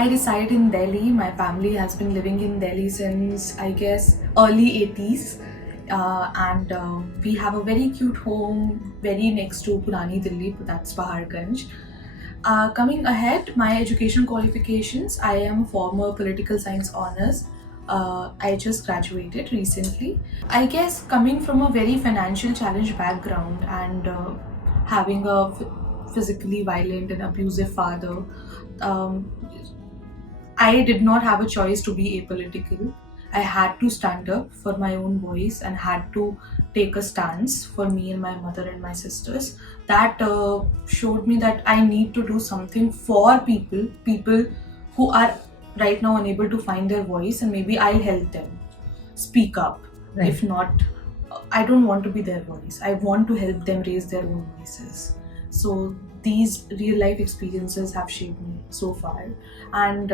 I reside in Delhi. My family has been living in Delhi since, I guess, early 80s. And we have a very cute home very next to Purani Delhi, that's Paharganj. Coming ahead, my education qualifications, I am a former political science honors. I just graduated recently. I guess coming from a very financial challenge background and having a physically violent and abusive father, um, I did not have a choice to be apolitical. I had to stand up for my own voice and had to take a stance for me and my mother and my sisters. That showed me that I need to do something for people who are right now unable to find their voice, and maybe I'll help them speak up. Right. If not, I don't want to be their voice. I want to help them raise their own voices. So these real life experiences have shaped me so far. And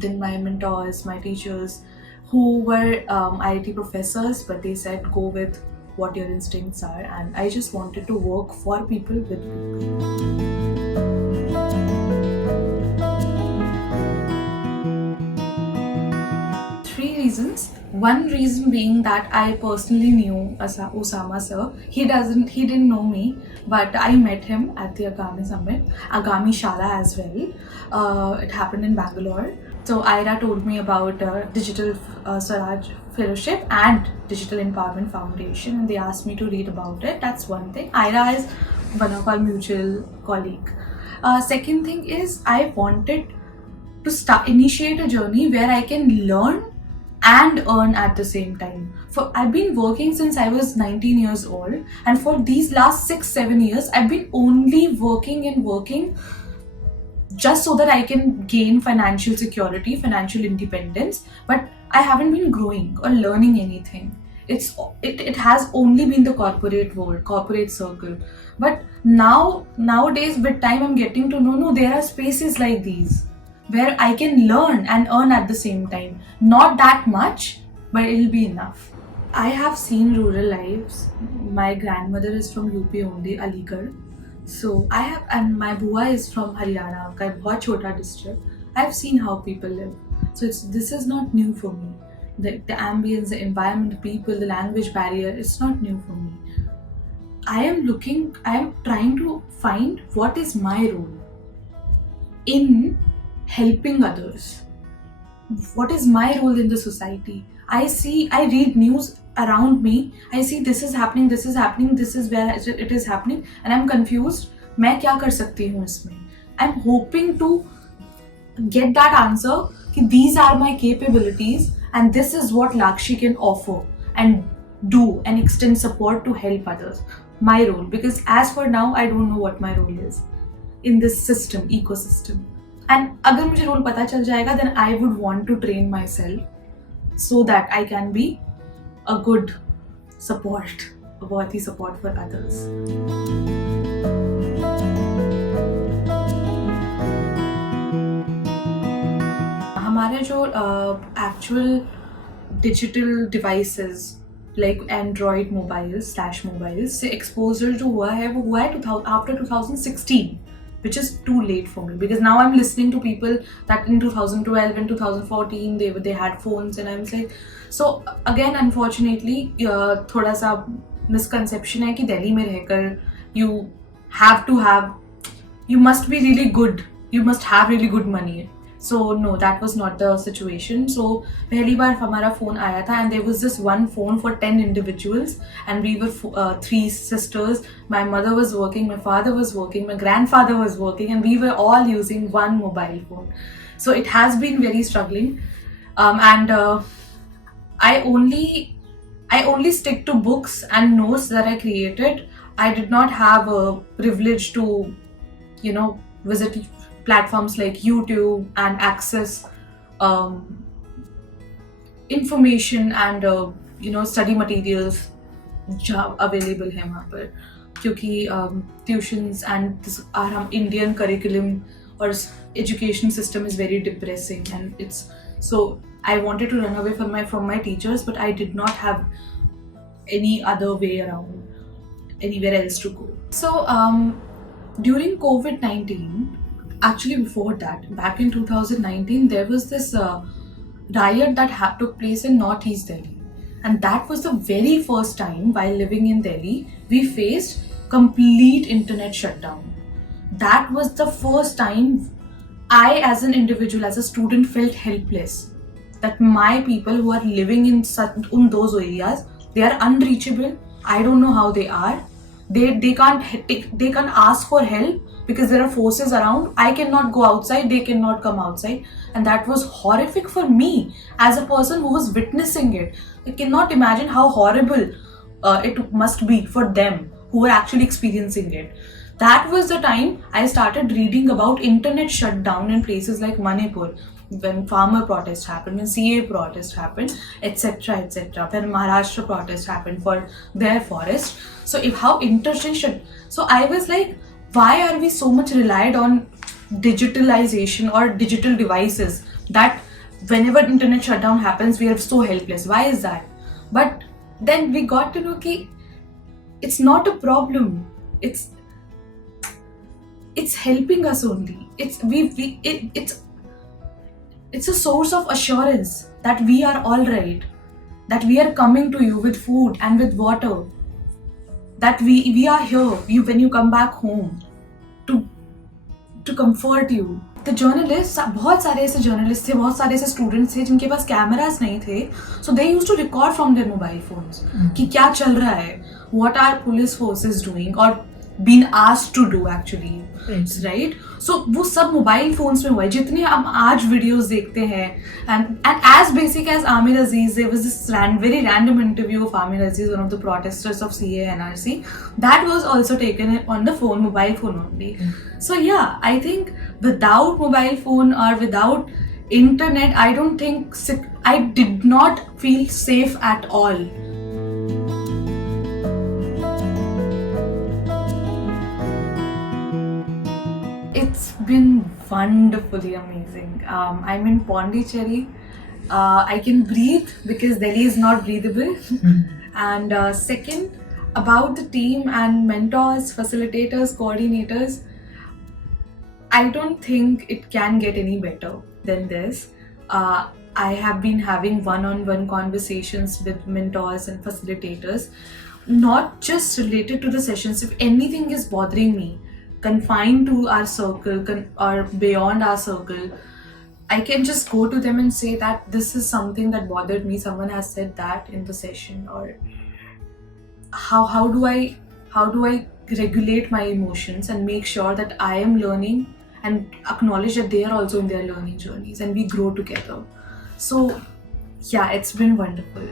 then my mentors, my teachers, who were IIT professors, but they said go with what your instincts are. And I just wanted to work for people with people. Three reasons. One reason being that I personally knew Osama sir. He didn't know me, but I met him at the Agami Summit, Agami Shala as well. It happened in Bangalore. So Ira told me about Digital Swaraj Fellowship and Digital Empowerment Foundation, and they asked me to read about it. That's one thing. Ira is one of our mutual colleague. Second thing is I wanted to initiate a journey where I can learn and earn at the same time. For I've been working since I was 19 years old, and for these last 6-7 years I've been only working and working just so that I can gain financial security, financial independence, but I haven't been growing or learning anything. It has only been the corporate world, corporate circle. But nowadays with time I'm getting to know, no, there are spaces like these where I can learn and earn at the same time. Not that much, but it'll be enough. I have seen rural lives. My grandmother is from UP only, Aligarh. So I have, and my bua is from Haryana, ka bahut chota district. I've seen how people live. So this is not new for me. The ambience, the environment, people, the language barrier, it's not new for me. I am trying to find what is my role in helping others. What is my role in the society? I read news around me. I see this is happening, this is happening, this is where it is happening, and I'm confused. मैं क्या कर सकती हूँ इसमें? I'm hoping to get that answer. कि these are my capabilities, and this is what Lakshi can offer and do and extend support to help others. My role, because as for now, I don't know what my role is in this system, ecosystem. And अगर मुझे role पता चल जाएगा, then I would want to train myself so that I can be a good support, a worthy support for others. हमारे जो actual digital devices like Android mobiles से exposure जो हुआ है वो हुआ है after 2016, which is too late for me, because now I'm listening to people that in 2012 and 2014 they had phones, and I'm like, so again unfortunately थोड़ा सा misconception है कि दिल्ली में रहकर you must be really good, you must have really good money. So no, that was not the situation. So पहली बार हमारा phone आया था, and there was this one phone for 10 individuals, and we were 3 sisters. My mother was working, my father was working, my grandfather was working, and we were all using one mobile phone. So it has been very struggling, and I only stick to books and notes that I created. I did not have a privilege to, visit platforms like YouTube and access information and study materials available हैं वहाँ पर, क्योंकि tuitions and our Indian curriculum or education system is very depressing, and so I wanted to run away from my teachers, but I did not have any other way around, anywhere else to go. So during COVID-19, actually before that, back in 2019, there was this riot that took place in Northeast Delhi. And that was the very first time while living in Delhi, we faced complete internet shutdown. That was the first time I, as an individual, as a student, felt helpless. That my people who are living in those areas, they are unreachable. I don't know how they are. They can't ask for help because there are forces around. I cannot go outside. They cannot come outside, and that was horrific for me as a person who was witnessing it. I cannot imagine how horrible it must be for them who are actually experiencing it. That was the time I started reading about internet shutdown in places like Manipur, when farmer protest happened, when CA protest happened, etc., etc. When Maharashtra protest happened for their forest. So if how internet should, so I was like, why are we so much relied on digitalization or digital devices that whenever internet shutdown happens, we are so helpless? Why is that? But then we got to know that it's not a problem. It's helping us only. It's a source of assurance that we are all right, that we are coming to you with food and with water, that we are here when you come back home to comfort you. The journalists, बहुत सारे ऐसे journalists थे, बहुत सारे ऐसे students थे जिनके पास cameras नहीं थे, so they used to record from their mobile phones कि क्या चल रहा है, what are police forces doing or been asked to do actually, right? So वो सब मोबाइल फोन्स में हुआ है. जितने हम आज वीडियोस देखते हैं, and as basic as Amir Aziz, there was this very random interview of Amir Aziz, one of the protesters of CA NRC, that was also taken on the phone, mobile phone only. So yeah, I think without mobile phone or without internet, I don't think I did not feel safe at all. It's been wonderfully amazing. I'm in Pondicherry. I can breathe because Delhi is not breathable. And second, about the team and mentors, facilitators, coordinators, I don't think it can get any better than this. I have been having one-on-one conversations with mentors and facilitators, not just related to the sessions. If anything is bothering me, confined to our circle or beyond our circle, I can just go to them and say that this is something that bothered me. Someone has said that in the session, or how do I regulate my emotions and make sure that I am learning and acknowledge that they are also in their learning journeys and we grow together. So yeah, it's been wonderful.